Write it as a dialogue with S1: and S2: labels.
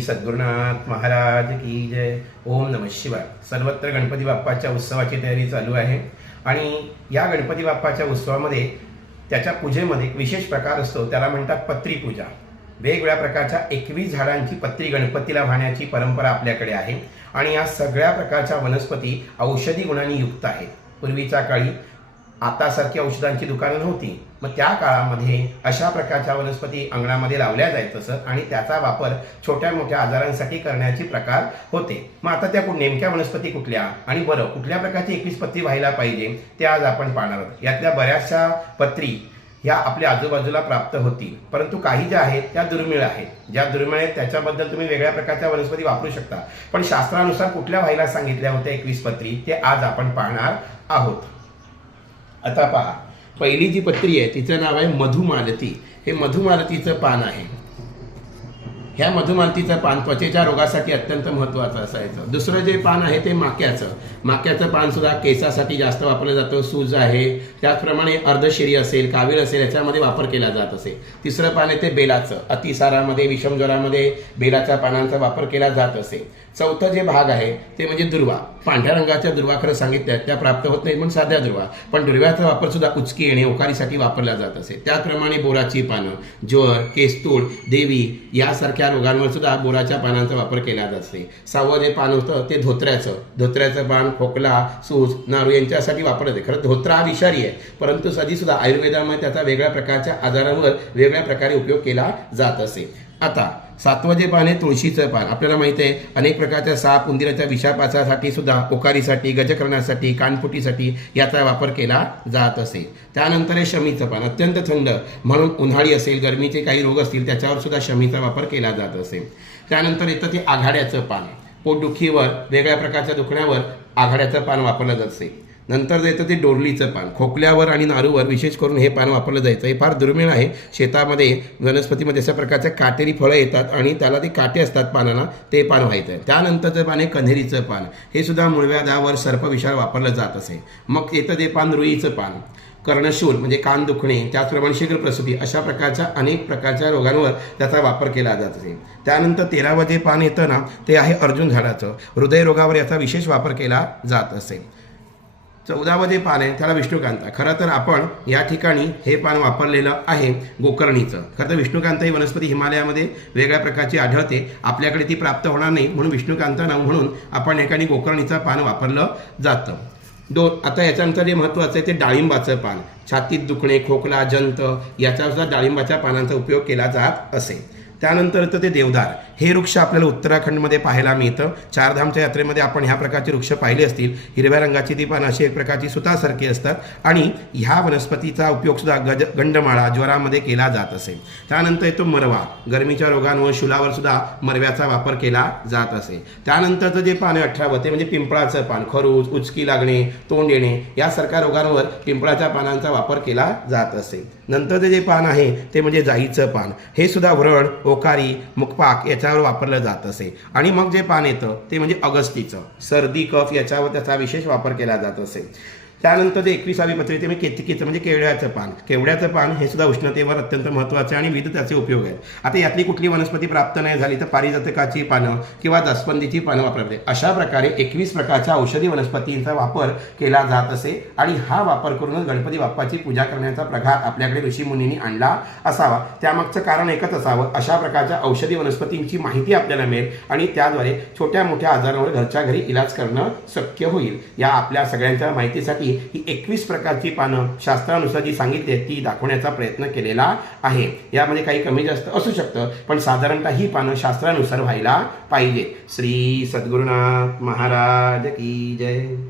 S1: श्री सद्गुरुनाथ महाराज की जय. ओम नम शिवाय. सर्वत्र गणपती बाप्पाच्या उत्सवाची तयारी चालू आहे. आणि या गणपती बाप्पाच्या उत्सवामध्ये त्याच्या पूजेमध्ये एक विशेष प्रकार असतो. त्याला म्हणतात पत्री पूजा. वेगवेगळ्या प्रकारच्या एकवीस झाडांची पत्री गणपतीला वाहण्याची परंपरा आपल्याकडे आहे. आणि या सगळ्या प्रकारच्या वनस्पती औषधी गुणांनी युक्त आहेत. पूर्वीच्या काळी आतासारखी औषधांची दुकानं नव्हती. मग त्या काळामध्ये अशा प्रकारच्या वनस्पती अंगणामध्ये लावल्या जायत असत आणि त्याचा वापर छोट्या मोठ्या आजारांसाठी करण्याचे प्रकार होते. मग आता त्या नेमक्या वनस्पती कुठल्या? आणि बरं कुठल्या प्रकारची एकवीस पत्री व्हायला पाहिजे ते आज आपण पाहणार आहोत. यातल्या बऱ्याचशा पत्री ह्या आपल्या आजूबाजूला प्राप्त होतील. परंतु काही ज्या आहेत त्या दुर्मिळ आहेत. ज्या दुर्मिळ आहेत त्याच्याबद्दल तुम्ही वेगळ्या प्रकारच्या वनस्पती वापरू शकता. पण शास्त्रानुसार कुठल्या व्हायला सांगितल्या होत्या एकवीस पत्री ते आज आपण पाहणार आहोत. आता पहा. पहिली जी पत्री आहे तिचं नाव आहे मधुमालती. हे मधुमालतीचं पान आहे. ह्या मधुमालतीचं पान त्वचेच्या रोगासाठी अत्यंत महत्त्वाचं असायचं. दुसरं जे पान आहे ते माक्याचं. माक्याचं पान सुद्धा केसासाठी जास्त वापरलं जातं. सूज आहे. त्याचप्रमाणे अर्धशिरी असेल कावीळ असेल याच्यामध्ये वापर केला जात असे. तिसरं पान आहे ते बेलाचं. अतिसारामध्ये विषमज्वरामध्ये बेलाच्या पानांचा वापर केला जात असे. चौथं जे भाग आहे ते म्हणजे दुर्वा. पांढऱ्या रंगाच्या दुर्वा खरं सांगितल्या त्या प्राप्त होत नाही म्हणून साध्या दुर्वा. पण दुर्व्याचा वापर सुद्धा उचकी येणे ओकारीसाठी वापरला जात असे. त्याचप्रमाणे बोराची पानं ज्वर केस्तूळ देवी यासारख्या रोगांवर सुद्धा बोराच्या पानांचा वापर केला जात असे. सावं जे पान होतं ते धोत्र्याचं धोत्र्याचं पान खोकला सूज नारू यांच्यासाठी वापरत आहे खरं धोत्रा हा विषारी आहे परंतु सधी सुद्धा आयुर्वेदामध्ये त्याचा वेगळ्या प्रकारच्या आजारांवर वेगळ्या प्रकारे उपयोग केला जात असे. आता सातवं जे पान आहे तुळशीचं पान. आपल्याला माहिती आहे अनेक प्रकारच्या साप उंदिराच्या विषापासासाठी सुद्धा ओकारीसाठी गजकरणासाठी कानफुटीसाठी याचा वापर केला जात असे. त्यानंतर आहे शमीचं पान अत्यंत थंड म्हणून उन्हाळी असेल गरमीचे काही रोग असतील त्याच्यावर सुद्धा शमीचा वापर केला जात असे. त्यानंतर येतं ते आघाड्याचं पान. पोटदुखीवर वेगळ्या प्रकारच्या दुखण्यावर आघाड्याचं पान वापरलं जात असे नंतर जायचं ते डोरलीचं पान. खोकल्यावर आणि नारूवर विशेष करून हे पान वापरलं जायचं. हे फार दुर्मिळ आहे. शेतामध्ये वनस्पतीमध्ये अशा प्रकारच्या काटेरी फळं येतात आणि त्याला ते काटे असतात पानाला ते पान व्हायचं. आहे त्यानंतरचं पान आहे कन्हेरीचं पान. हे सुद्धा मुळव्याधावर सर्पविषार वापरलं जात असे. मग येतं ते पान रुईचं पान. कर्णशूल म्हणजे कान दुखणे त्याचप्रमाणे शीघ्रप्रसूती अशा प्रकारच्या अनेक प्रकारच्या रोगांवर त्याचा वापर केला जात असे. त्यानंतर तेरावं जे पान येतं ना ते आहे अर्जुन झाडाचं. हृदयरोगावर याचा विशेष वापर केला जात असे. चौदावं जे पान आहे त्याला विष्णुकांता. खरं तर आपण या ठिकाणी हे पान वापरलेलं आहे गोकर्णीचं. खरं तर विष्णुकांत ही वनस्पती हिमालयामध्ये वेगळ्या प्रकारची आढळते. आपल्याकडे ती प्राप्त होणार नाही म्हणून विष्णुकांता नाव म्हणून आपण या ठिकाणी गोकर्णीचं पान वापरलं जातं. दोन आता याच्यानंतर जे महत्त्वाचं आहे ते डाळिंबाचं पान. छातीत दुखणे खोकला जंत याच्यासुद्धा डाळिंबाच्या पानांचा उपयोग केला जात असे. त्यानंतर तर ते देवदार. हे वृक्ष आपल्याला उत्तराखंडमध्ये पाहायला मिळतं. चारधामच्या यात्रेमध्ये आपण ह्या प्रकारचे वृक्ष पाहिले असतील. हिरव्या रंगाची ती पानं अशी एक प्रकारची सुतासारखी असतात. आणि ह्या वनस्पतीचा उपयोग सुद्धा गज गंडमाळा ज्वरामध्ये केला जात असे. त्यानंतर येतो मरवा. गरमीच्या रोगांवर शुलावर सुद्धा मरव्याचा वापर केला जात असे. त्यानंतरचं जे पान आहे अठरावं ते म्हणजे पिंपळाचं पान खरूज उचकी लागणे तोंड येणे यासारख्या रोगांवर पिंपळाच्या पानांचा वापर केला जात असे. नंतरचं जे पान आहे ते म्हणजे जाईचं पान. हे सुद्धा व्रण ओकारी मुखपाक याच्यावर वापरलं जात असे. आणि मग जे पान येतं ते म्हणजे अगस्तीचं सर्दी कफ याच्यावर त्याचा विशेष वापर केला जात असे. त्यानंतर जे एकविसावी पत्रे ते म्हणजे केतकीचं म्हणजे केवड्याचं पान. केवड्याचं पान हे सुद्धा उष्णतेवर अत्यंत महत्त्वाचे आणि विविध त्याचे उपयोग आहेत. आता यातली कुठली वनस्पती प्राप्त नाही झाली तर पारिजातकाची पानं किंवा जास्वंदीची पानं वापरते. अशा प्रकारे एकवीस प्रकारच्या औषधी वनस्पतींचा वापर केला जात असे आणि हा वापर करूनच गणपती बाप्पाची पूजा करण्याचा प्रघात आपल्याकडे ऋषीमुनींनी आणला असावा. त्यामागचं कारण एकच असावं अशा प्रकारच्या औषधी वनस्पतींची माहिती आपल्याला मिळेल आणि त्याद्वारे छोट्या मोठ्या आजारांवर घरच्या घरी इलाज करणं शक्य होईल. या आपल्या सगळ्यांच्या माहितीसाठी ही एकवीस प्रकारची पानं शास्त्रानुसार जी सांगितली आहेत ती दाखवण्याचा प्रयत्न केलेला आहे. यामध्ये काही कमी जास्त असू शकतं पण साधारणतः ही पानं शास्त्रानुसार व्हायला पाहिजे. श्री सद्गुरुनाथ महाराज की जय.